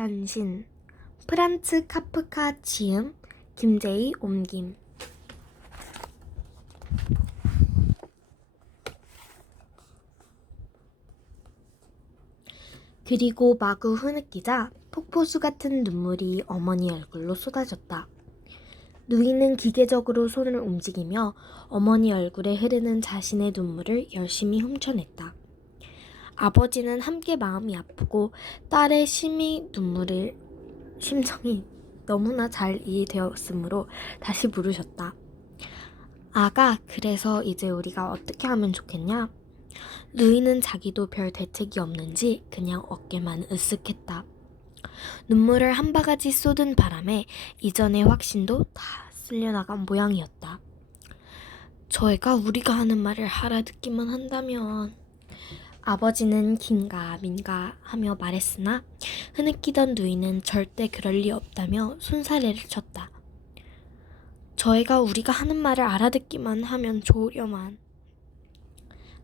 변신. 프란츠 카프카 지음, 김재희 옮김. 그리고 마구 흐느끼자 폭포수 같은 눈물이 어머니 얼굴로 쏟아졌다. 누이는 기계적으로 손을 움직이며 어머니 얼굴에 흐르는 자신의 눈물을 열심히 훔쳐냈다. 아버지는 함께 마음이 아프고 딸의 심정이 너무나 잘 이해되었으므로 다시 물으셨다. 아가, 그래서 이제 우리가 어떻게 하면 좋겠냐? 누이는 자기도 별 대책이 없는지 그냥 어깨만 으쓱했다. 눈물을 한 바가지 쏟은 바람에 이전의 확신도 다 쓸려나간 모양이었다. 저희가 우리가 하는 말을 알아듣기만 한다면. 아버지는 긴가 민가 하며 말했으나 흐느끼던 누이는 절대 그럴 리 없다며 손사래를 쳤다. 저희가 우리가 하는 말을 알아듣기만 하면 좋으려만.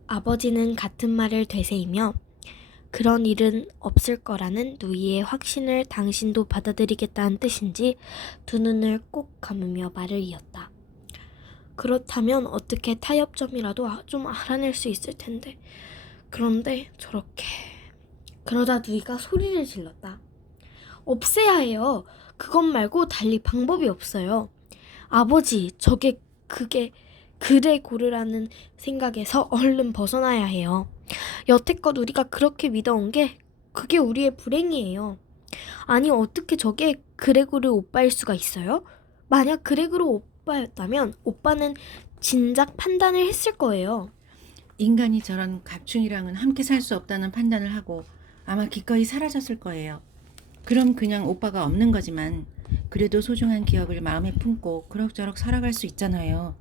아버지는 같은 말을 되새이며 그런 일은 없을 거라는 누이의 확신을 당신도 받아들이겠다는 뜻인지 두 눈을 꼭 감으며 말을 이었다. 그렇다면 어떻게 타협점이라도 좀 알아낼 수 있을 텐데. 그런데 저렇게. 그러다 누이가 소리를 질렀다. 없애야 해요. 그것 말고 달리 방법이 없어요. 아버지, 그게 그래 고르라는 생각에서 얼른 벗어나야 해요. 여태껏 우리가 그렇게 믿어온 게 그게 우리의 불행이에요. 아니, 어떻게 저게 그레고르 오빠일 수가 있어요? 만약 그레고르 오빠였다면 오빠는 진작 판단을 했을 거예요. 인간이 저런 갑충이랑은 함께 살 수 없다는 판단을 하고 아마 기꺼이 사라졌을 거예요. 그럼 그냥 오빠가 없는 거지만 그래도 소중한 기억을 마음에 품고 그럭저럭 살아갈 수 있잖아요.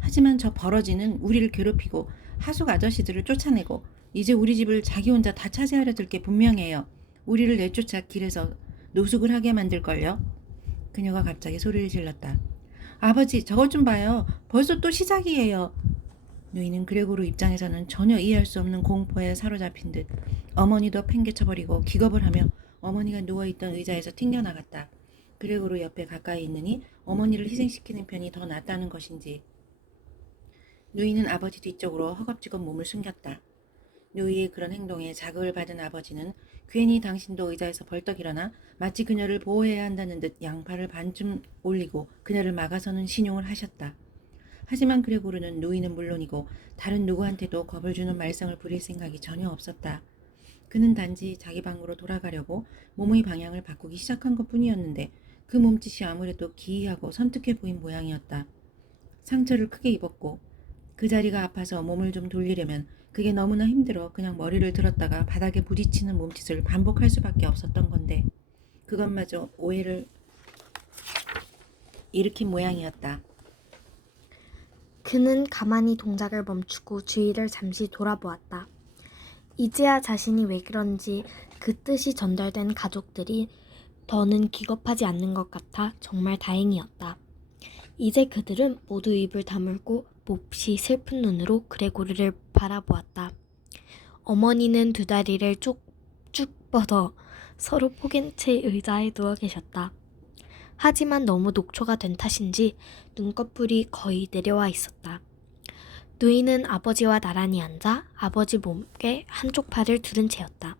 하지만 저 버러지는 우리를 괴롭히고 하숙 아저씨들을 쫓아내고 이제 우리 집을 자기 혼자 다 차지하려 들 게 분명해요. 우리를 내쫓아 길에서 노숙을 하게 만들걸요. 그녀가 갑자기 소리를 질렀다. 아버지, 저것 좀 봐요. 벌써 또 시작이에요. 누이는 그레고르 입장에서는 전혀 이해할 수 없는 공포에 사로잡힌 듯 어머니도 팽개쳐버리고 기겁을 하며 어머니가 누워있던 의자에서 튕겨나갔다. 그레고르 옆에 가까이 있느니 어머니를 희생시키는 편이 더 낫다는 것인지. 누이는 아버지 뒤쪽으로 허겁지겁 몸을 숨겼다. 누이의 그런 행동에 자극을 받은 아버지는 괜히 당신도 의자에서 벌떡 일어나 마치 그녀를 보호해야 한다는 듯 양팔을 반쯤 올리고 그녀를 막아서는 신용을 하셨다. 하지만 그레고르는 누이는 물론이고 다른 누구한테도 겁을 주는 말썽을 부릴 생각이 전혀 없었다. 그는 단지 자기 방으로 돌아가려고 몸의 방향을 바꾸기 시작한 것뿐이었는데 그 몸짓이 아무래도 기이하고 섬뜩해 보인 모양이었다. 상처를 크게 입었고 그 자리가 아파서 몸을 좀 돌리려면 그게 너무나 힘들어 그냥 머리를 들었다가 바닥에 부딪히는 몸짓을 반복할 수밖에 없었던 건데 그것마저 오해를 일으킨 모양이었다. 그는 가만히 동작을 멈추고 주위를 잠시 돌아보았다. 이제야 자신이 왜 그런지 그 뜻이 전달된 가족들이 더는 기겁하지 않는 것 같아 정말 다행이었다. 이제 그들은 모두 입을 다물고 몹시 슬픈 눈으로 그레고르를 바라보았다. 어머니는 두 다리를 쭉 뻗어 서로 포갠 채 의자에 누워 계셨다. 하지만 너무 녹초가 된 탓인지 눈꺼풀이 거의 내려와 있었다. 누이는 아버지와 나란히 앉아 아버지 몸에 한쪽 팔을 두른 채였다.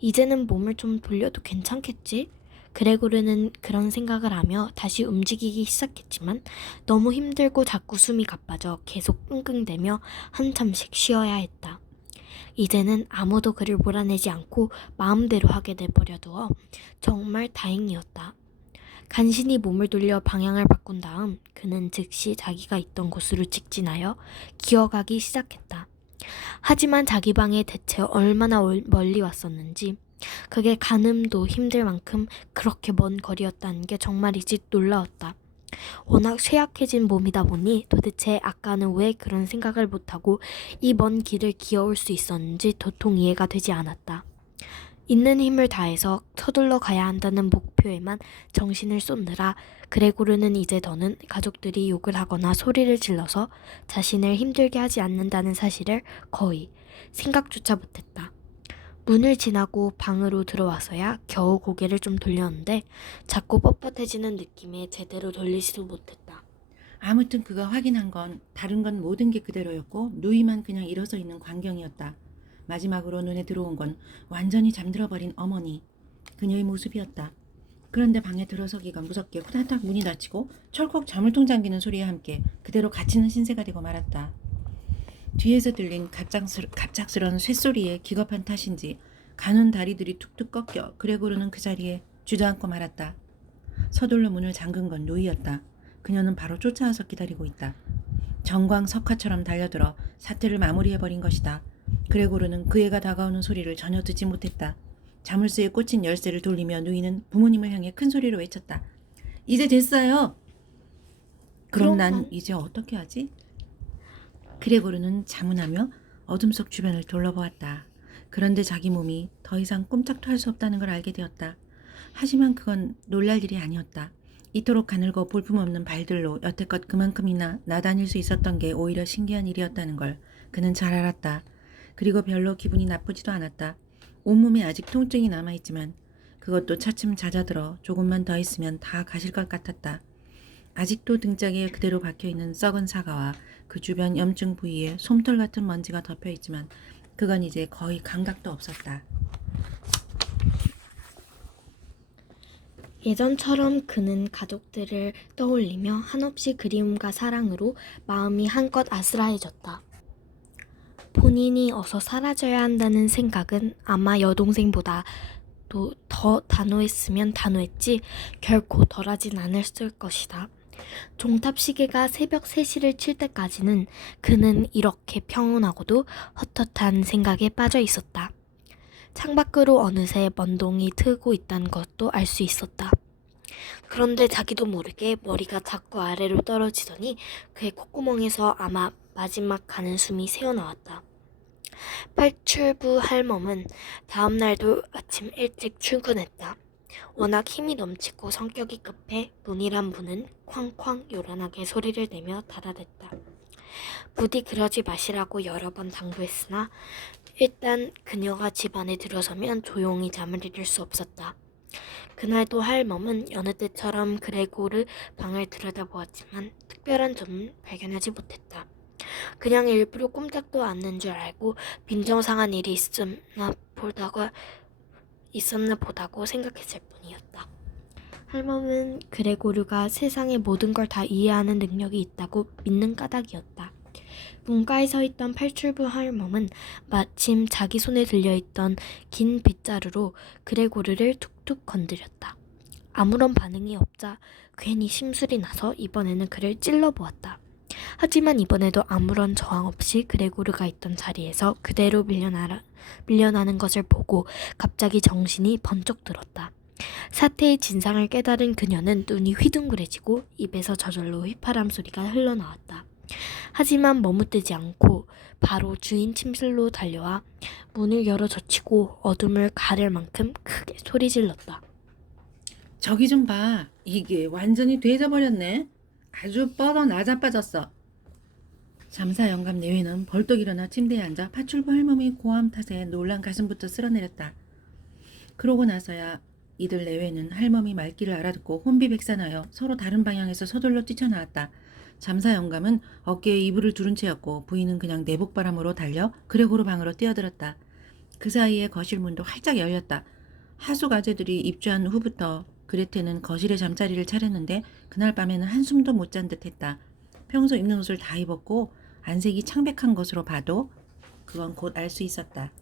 이제는 몸을 좀 돌려도 괜찮겠지? 그레고르는 그런 생각을 하며 다시 움직이기 시작했지만 너무 힘들고 자꾸 숨이 가빠져 계속 끙끙대며 한참씩 쉬어야 했다. 이제는 아무도 그를 몰아내지 않고 마음대로 하게 내버려두어 정말 다행이었다. 간신히 몸을 돌려 방향을 바꾼 다음 그는 즉시 자기가 있던 곳으로 직진하여 기어가기 시작했다. 하지만 자기 방에 대체 얼마나 멀리 왔었는지 그게 가늠도 힘들 만큼 그렇게 먼 거리였다는 게 정말이지 놀라웠다. 워낙 쇠약해진 몸이다 보니 도대체 아까는 왜 그런 생각을 못하고 이 먼 길을 기어올 수 있었는지 도통 이해가 되지 않았다. 있는 힘을 다해서 서둘러 가야 한다는 목표에만 정신을 쏟느라 그레고르는 이제 더는 가족들이 욕을 하거나 소리를 질러서 자신을 힘들게 하지 않는다는 사실을 거의 생각조차 못했다. 문을 지나고 방으로 들어와서야 겨우 고개를 좀 돌렸는데 자꾸 뻣뻣해지는 느낌에 제대로 돌리지도 못했다. 아무튼 그가 확인한 건 다른 건 모든 게 그대로였고 누이만 그냥 일어서 있는 광경이었다. 마지막으로 눈에 들어온 건 완전히 잠들어버린 어머니, 그녀의 모습이었다. 그런데 방에 들어서기가 무섭게 후다닥 문이 닫히고 철컥 자물통 잠기는 소리와 함께 그대로 갇히는 신세가 되고 말았다. 뒤에서 들린 갑작스러운 쇳소리에 기겁한 탓인지 가는 다리들이 툭툭 꺾여 그레고르는 그 자리에 주저앉고 말았다. 서둘러 문을 잠근 건 누이였다. 그녀는 바로 쫓아와서 기다리고 있다. 정광석화처럼 달려들어 사태를 마무리해버린 것이다. 그레고르는 그 애가 다가오는 소리를 전혀 듣지 못했다. 자물쇠에 꽂힌 열쇠를 돌리며 누이는 부모님을 향해 큰 소리로 외쳤다. 이제 됐어요. 그럼 난 이제 어떻게 하지? 그레고르는 자문하며 어둠 속 주변을 둘러보았다. 그런데 자기 몸이 더 이상 꼼짝도 할 수 없다는 걸 알게 되었다. 하지만 그건 놀랄 일이 아니었다. 이토록 가늘고 볼품없는 발들로 여태껏 그만큼이나 나다닐 수 있었던 게 오히려 신기한 일이었다는 걸 그는 잘 알았다. 그리고 별로 기분이 나쁘지도 않았다. 온몸에 아직 통증이 남아있지만 그것도 차츰 잦아들어 조금만 더 있으면 다 가실 것 같았다. 아직도 등짝에 그대로 박혀있는 썩은 사과와 그 주변 염증 부위에 솜털 같은 먼지가 덮여있지만 그건 이제 거의 감각도 없었다. 예전처럼 그는 가족들을 떠올리며 한없이 그리움과 사랑으로 마음이 한껏 아스라해졌다. 본인이 어서 사라져야 한다는 생각은 아마 여동생보다 더 단호했으면 단호했지 결코 덜하진 않았을 것이다. 종탑 시계가 새벽 3시를 칠 때까지는 그는 이렇게 평온하고도 헛헛한 생각에 빠져 있었다. 창밖으로 어느새 먼동이 트고 있다는 것도 알 수 있었다. 그런데 자기도 모르게 머리가 자꾸 아래로 떨어지더니 그의 콧구멍에서 아마 마지막 가는 숨이 새어나왔다. 팔출부 할멈은 다음날도 아침 일찍 출근했다. 워낙 힘이 넘치고 성격이 급해 문이란 문은 쾅쾅 요란하게 소리를 내며 닫아댔다. 부디 그러지 마시라고 여러 번 당부했으나 일단 그녀가 집 안에 들어서면 조용히 잠을 이룰 수 없었다. 그날도 할멈은 여느 때처럼 그레고르 방을 들여다보았지만 특별한 점은 발견하지 못했다. 그냥 일부러 꼼짝도 않는 줄 알고 빈정상한 일이 있었나 보다고 생각했을 뿐이었다. 할멈은 그레고르가 세상의 모든 걸 다 이해하는 능력이 있다고 믿는 까닭이었다. 문가에 서 있던 팔출부 할멈은 마침 자기 손에 들려있던 긴 빗자루로 그레고르를 툭툭 건드렸다. 아무런 반응이 없자 괜히 심술이 나서 이번에는 그를 찔러보았다. 하지만 이번에도 아무런 저항 없이 그레고르가 있던 자리에서 그대로 밀려나는 것을 보고 갑자기 정신이 번쩍 들었다. 사태의 진상을 깨달은 그녀는 눈이 휘둥그레지고 입에서 저절로 휘파람 소리가 흘러나왔다. 하지만 머뭇대지 않고 바로 주인 침실로 달려와 문을 열어 젖히고 어둠을 가릴 만큼 크게 소리질렀다. 저기 좀 봐. 이게 완전히 돼져버렸네. 아주 뻗어 나자빠졌어. 잠사 영감 내외는 벌떡 일어나 침대에 앉아 파출부 할멈이 고함 탓에 놀란 가슴부터 쓸어내렸다. 그러고 나서야 이들 내외는 할멈이 말귀를 알아듣고 혼비백산하여 서로 다른 방향에서 서둘러 뛰쳐나왔다. 잠사 영감은 어깨에 이불을 두른 채였고 부인은 그냥 내복바람으로 달려 그레고르 방으로 뛰어들었다. 그 사이에 거실 문도 활짝 열렸다. 하숙 아재들이 입주한 후부터 그레테는 거실에 잠자리를 차렸는데 그날 밤에는 한숨도 못 잔 듯했다. 평소 입는 옷을 다 입었고 안색이 창백한 것으로 봐도 그건 곧 알 수 있었다.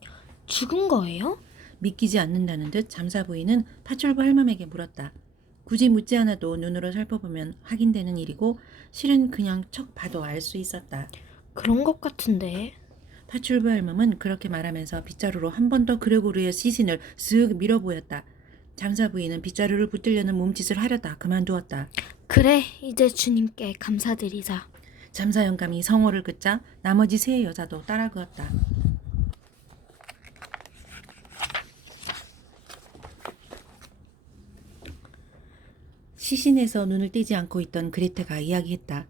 죽은 거예요? 믿기지 않는다는 듯 잠사 부인은 파출부 할멈에게 물었다. 굳이 묻지 않아도 눈으로 살펴보면 확인되는 일이고 실은 그냥 척 봐도 알 수 있었다. 그런 것 같은데. 파출부 할멈은 그렇게 말하면서 빗자루로 한 번 더 그레고르의 시신을 쓱 밀어보였다. 잠사 부인은 빗자루를 붙들려는 몸짓을 하려다 그만두었다. 그래, 이제 주님께 감사드리자. 잠사 영감이 성호를 긋자 나머지 세 여자도 따라 그었다. 시신에서 눈을 떼지 않고 있던 그레테가 이야기했다.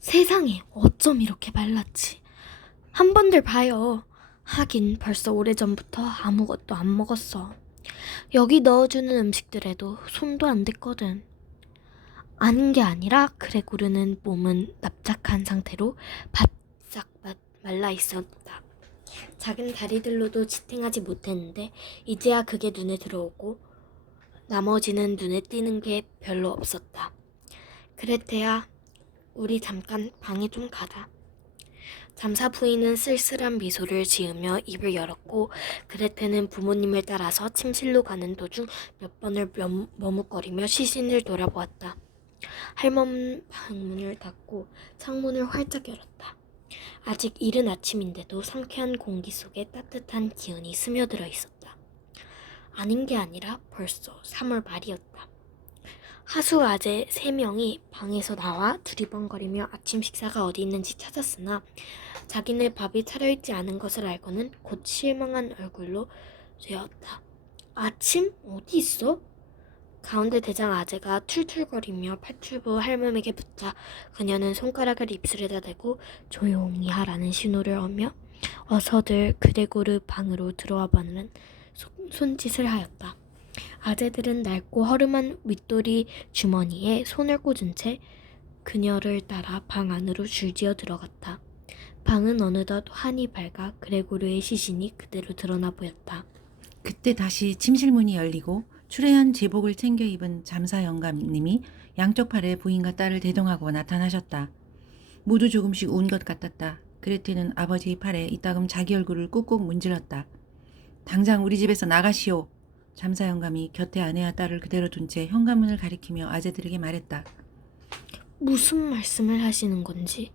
세상에 어쩜 이렇게 말랐지. 한 번들 봐요. 하긴 벌써 오래전부터 아무것도 안 먹었어. 여기 넣어주는 음식들에도 손도 안 댔거든. 아닌 게 아니라 그레고르는 몸은 납작한 상태로 바싹 말라 있었다. 작은 다리들로도 지탱하지 못했는데 이제야 그게 눈에 들어오고 나머지는 눈에 띄는 게 별로 없었다. 그레테야, 우리 잠깐 방에 좀 가자. 잠사 부인은 쓸쓸한 미소를 지으며 입을 열었고 그레테는 부모님을 따라서 침실로 가는 도중 몇 번을 머뭇거리며 시신을 돌아보았다. 할멈은 방문을 닫고 창문을 활짝 열었다. 아직 이른 아침인데도 상쾌한 공기 속에 따뜻한 기운이 스며들어 있었다. 아닌 게 아니라 벌써 3월 말이었다. 하수 아재 3명이 방에서 나와 두리번거리며 아침 식사가 어디 있는지 찾았으나 자기네 밥이 차려있지 않은 것을 알고는 곧 실망한 얼굴로 되었다. 아침? 어디 있어? 가운데 대장 아재가 툴툴거리며 팔출부 할멈에게 붙자 그녀는 손가락을 입술에다 대고 조용히 하라는 신호를 하며 어서들 그레고르 방으로 들어와 보는 손짓을 하였다. 아재들은 낡고 허름한 윗도리 주머니에 손을 꽂은 채 그녀를 따라 방 안으로 줄지어 들어갔다. 방은 어느덧 환히 밝아 그레고르의 시신이 그대로 드러나 보였다. 그때 다시 침실 문이 열리고 추레한 제복을 챙겨 입은 잠사 영감님이 양쪽 팔에 부인과 딸을 대동하고 나타나셨다. 모두 조금씩 운 것 같았다. 그레테는 아버지의 팔에 이따금 자기 얼굴을 꾹꾹 문질렀다. 당장 우리 집에서 나가시오. 잠사 영감이 곁에 아내와 딸을 그대로 둔 채 현관문을 가리키며 아재들에게 말했다. 무슨 말씀을 하시는 건지.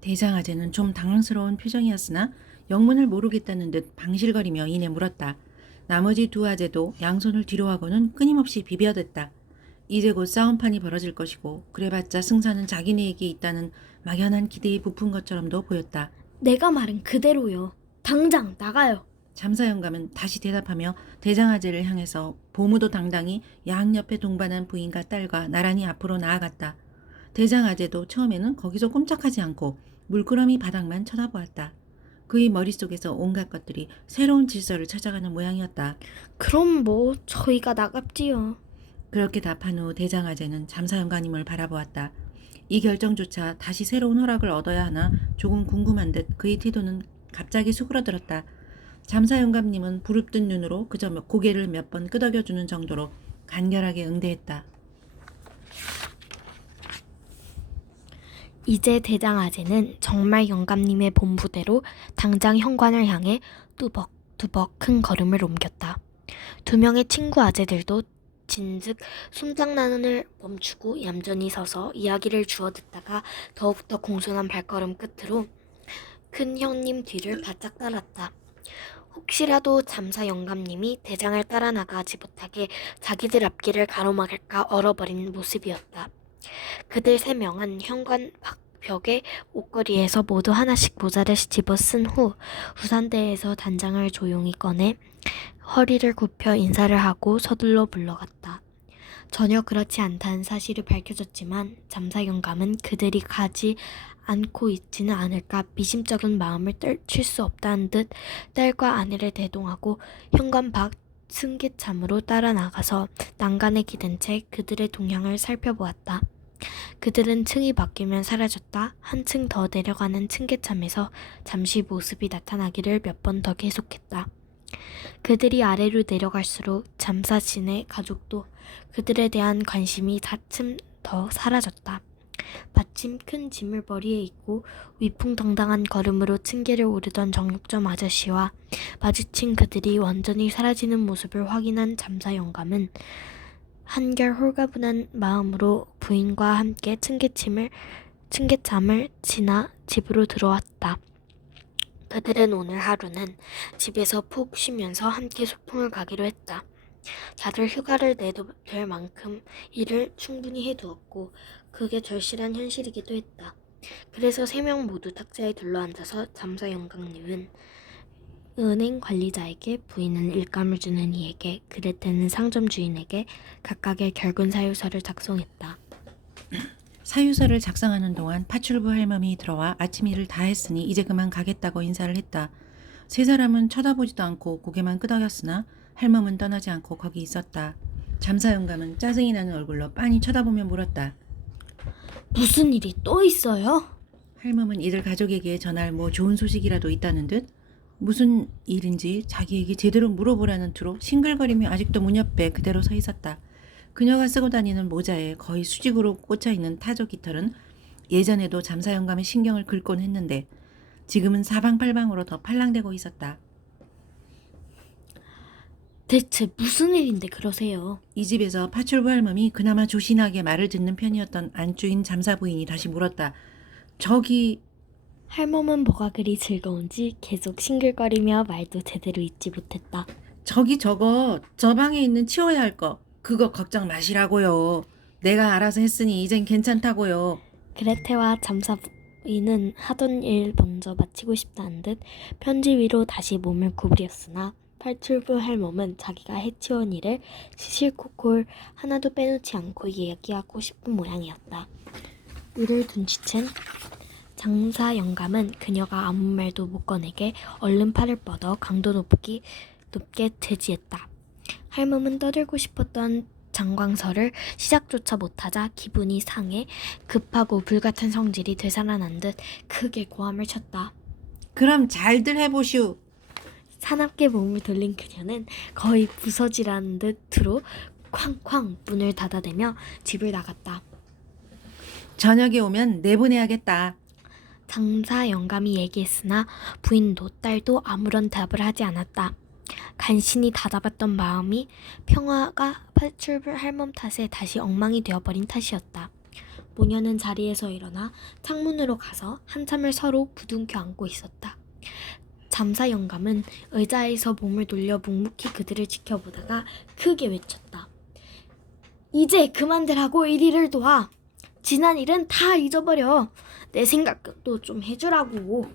대장 아재는 좀 당황스러운 표정이었으나 영문을 모르겠다는 듯 방실거리며 이내 물었다. 나머지 두 아재도 양손을 뒤로 하고는 끊임없이 비벼댔다. 이제 곧 싸움판이 벌어질 것이고 그래봤자 승산은 자기네에게 있다는 막연한 기대에 부푼 것처럼도 보였다. 내가 말은 그대로요. 당장 나가요. 잠사 영감은 다시 대답하며 대장 아재를 향해서 보무도 당당히 양옆에 동반한 부인과 딸과 나란히 앞으로 나아갔다. 대장 아재도 처음에는 거기서 꼼짝하지 않고 물끄러미 바닥만 쳐다보았다. 그의 머릿속에서 온갖 것들이 새로운 질서를 찾아가는 모양이었다. 그럼 뭐 저희가 나갑지요. 그렇게 답한 후 대장 아재는 잠사 영감님을 바라보았다. 이 결정조차 다시 새로운 허락을 얻어야 하나 조금 궁금한 듯 그의 태도는 갑자기 수그러들었다. 잠사 영감님은 부릅뜬 눈으로 그저 고개를 몇 번 끄덕여주는 정도로 간결하게 응대했다. 이제 대장 아재는 정말 영감님의 본부대로 당장 현관을 향해 뚜벅뚜벅 큰 걸음을 옮겼다. 2명의 친구 아재들도 진즉 손장난을 멈추고 얌전히 서서 이야기를 주워 듣다가 더욱더 공손한 발걸음 끝으로 큰 형님 뒤를 바짝 따랐다. 혹시라도 잠사 영감님이 대장을 따라 나가지 못하게 자기들 앞길을 가로막을까 얼어버린 모습이었다. 그들 3명은 현관 벽에 옷걸이에서 모두 하나씩 모자를 집어 쓴 후 우산대에서 단장을 조용히 꺼내 허리를 굽혀 인사를 하고 서둘러 물러갔다. 전혀 그렇지 않다는 사실이 밝혀졌지만 잠사 영감은 그들이 가지 않고 있지는 않을까 미심쩍은 마음을 떨칠 수 없다는 듯 딸과 아내를 대동하고 현관 밖 승객참으로 따라 나가서 난간에 기댄 채 그들의 동향을 살펴보았다. 그들은 층이 바뀌면 사라졌다. 한층 더 내려가는 층계참에서 잠시 모습이 나타나기를 몇 번 더 계속했다. 그들이 아래로 내려갈수록 잠사신의 가족도 그들에 대한 관심이 차츰 더 사라졌다. 마침 큰 짐을 머리에 입고 위풍당당한 걸음으로 층계를 오르던 정육점 아저씨와 마주친 그들이 완전히 사라지는 모습을 확인한 잠사 영감은 한결 홀가분한 마음으로 부인과 함께 층계참을 지나 집으로 들어왔다. 그들은 오늘 하루는 집에서 푹 쉬면서 함께 소풍을 가기로 했다. 다들 휴가를 내도 될 만큼 일을 충분히 해두었고 그게 절실한 현실이기도 했다. 그래서 3명 모두 탁자에 둘러앉아서 잠사 영감님은 은행 관리자에게, 부인은 일감을 주는 이에게, 그레테는 상점 주인에게 각각의 결근 사유서를 작성했다. 사유서를 작성하는 동안 파출부 할멈이 들어와 아침 일을 다 했으니 이제 그만 가겠다고 인사를 했다. 세 사람은 쳐다보지도 않고 고개만 끄덕였으나 할멈은 떠나지 않고 거기 있었다. 잠사 영감은 짜증이 나는 얼굴로 빤히 쳐다보며 물었다. 무슨 일이 또 있어요? 할멈은 이들 가족에게 전할 뭐 좋은 소식이라도 있다는 듯 무슨 일인지 자기에게 제대로 물어보라는 투로 싱글거리며 아직도 문 옆에 그대로 서 있었다. 그녀가 쓰고 다니는 모자에 거의 수직으로 꽂혀있는 타조 깃털은 예전에도 잠사 영감의 신경을 긁곤 했는데 지금은 사방팔방으로 더 팔랑대고 있었다. 대체 무슨 일인데 그러세요? 이 집에서 파출부 할멈이 그나마 조신하게 말을 듣는 편이었던 안주인 잠사 부인이 다시 물었다. 저기 할멈은 뭐가 그리 즐거운지 계속 싱글거리며 말도 제대로 잊지 못했다. 저거 저 방에 있는 치워야 할 거 그거 걱정 마시라고요. 내가 알아서 했으니 이젠 괜찮다고요. 그레테와 잠사부인은 하던 일 먼저 마치고 싶다는 듯 편지 위로 다시 몸을 구부렸으나 팔출부 할멈은 자기가 해치운 일을 시실코콜 하나도 빼놓지 않고 이야기하고 싶은 모양이었다. 이를 눈치챈 장사 영감은 그녀가 아무 말도 못 꺼내게 얼른 팔을 뻗어 강도 높게 제지했다. 할멈은 떠들고 싶었던 장광설을 시작조차 못하자 기분이 상해 급하고 불같은 성질이 되살아난 듯 크게 고함을 쳤다. 그럼 잘들 해보시오. 사납게 몸을 돌린 그녀는 거의 부서지라는 듯으로 쾅쾅 문을 닫아대며 집을 나갔다. 저녁에 오면 내보내야겠다. 장사 영감이 얘기했으나 부인도 딸도 아무런 답을 하지 않았다. 간신히 다잡았던 마음이 평화가 팔출부 할멈 탓에 다시 엉망이 되어버린 탓이었다. 모녀는 자리에서 일어나 창문으로 가서 한참을 서로 부둥켜 안고 있었다. 잠사 영감은 의자에서 몸을 돌려 묵묵히 그들을 지켜보다가 크게 외쳤다. 이제 그만들 하고 이리를 도와. 지난 일은 다 잊어버려. 내 생각도 좀 해주라고.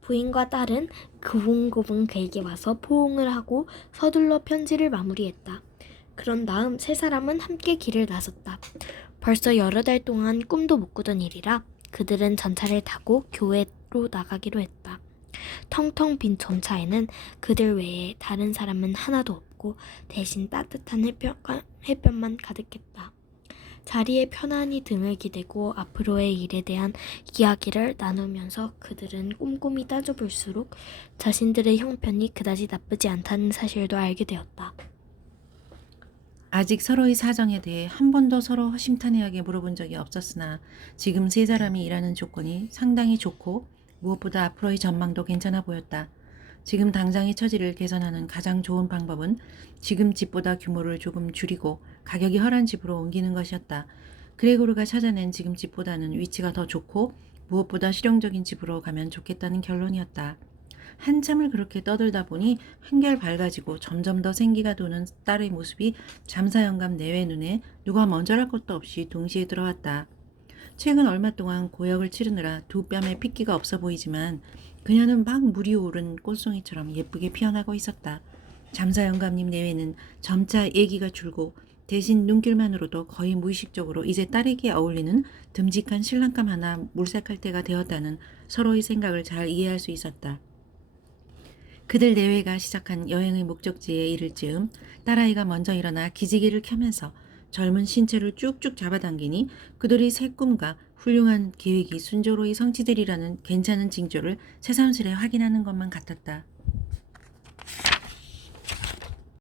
부인과 딸은 고분고분 그에게 와서 포옹을 하고 서둘러 편지를 마무리했다. 그런 다음 세 사람은 함께 길을 나섰다. 벌써 여러 달 동안 꿈도 못 꾸던 일이라 그들은 전차를 타고 교회로 나가기로 했다. 텅텅 빈 전차에는 그들 외에 다른 사람은 하나도 없고 대신 따뜻한 햇볕만 가득했다. 자리에 편안히 등을 기대고 앞으로의 일에 대한 이야기를 나누면서 그들은 꼼꼼히 따져볼수록 자신들의 형편이 그다지 나쁘지 않다는 사실도 알게 되었다. 아직 서로의 사정에 대해 한 번도 서로 허심탄회하게 물어본 적이 없었으나 지금 세 사람이 일하는 조건이 상당히 좋고 무엇보다 앞으로의 전망도 괜찮아 보였다. 지금 당장의 처지를 개선하는 가장 좋은 방법은 지금 집보다 규모를 조금 줄이고 가격이 헐한 집으로 옮기는 것이었다. 그레고르가 찾아낸 지금 집보다는 위치가 더 좋고 무엇보다 실용적인 집으로 가면 좋겠다는 결론이었다. 한참을 그렇게 떠들다 보니 한결 밝아지고 점점 더 생기가 도는 딸의 모습이 잠사 영감 내외 눈에 누가 먼저랄 것도 없이 동시에 들어왔다. 최근 얼마 동안 고역을 치르느라 두 뺨에 핏기가 없어 보이지만 그녀는 막 물이 오른 꽃송이처럼 예쁘게 피어나고 있었다. 잠사 영감님 내외는 점차 얘기가 줄고 대신 눈길만으로도 거의 무의식적으로 이제 딸에게 어울리는 듬직한 신랑감 하나 물색할 때가 되었다는 서로의 생각을 잘 이해할 수 있었다. 그들 내외가 시작한 여행의 목적지에 이를 즈음 딸아이가 먼저 일어나 기지개를 켜면서 젊은 신체를 쭉쭉 잡아당기니 그들의 새 꿈과 훌륭한 계획이 순조로이 성취되리라는 괜찮은 징조를 새삼스레 확인하는 것만 같았다.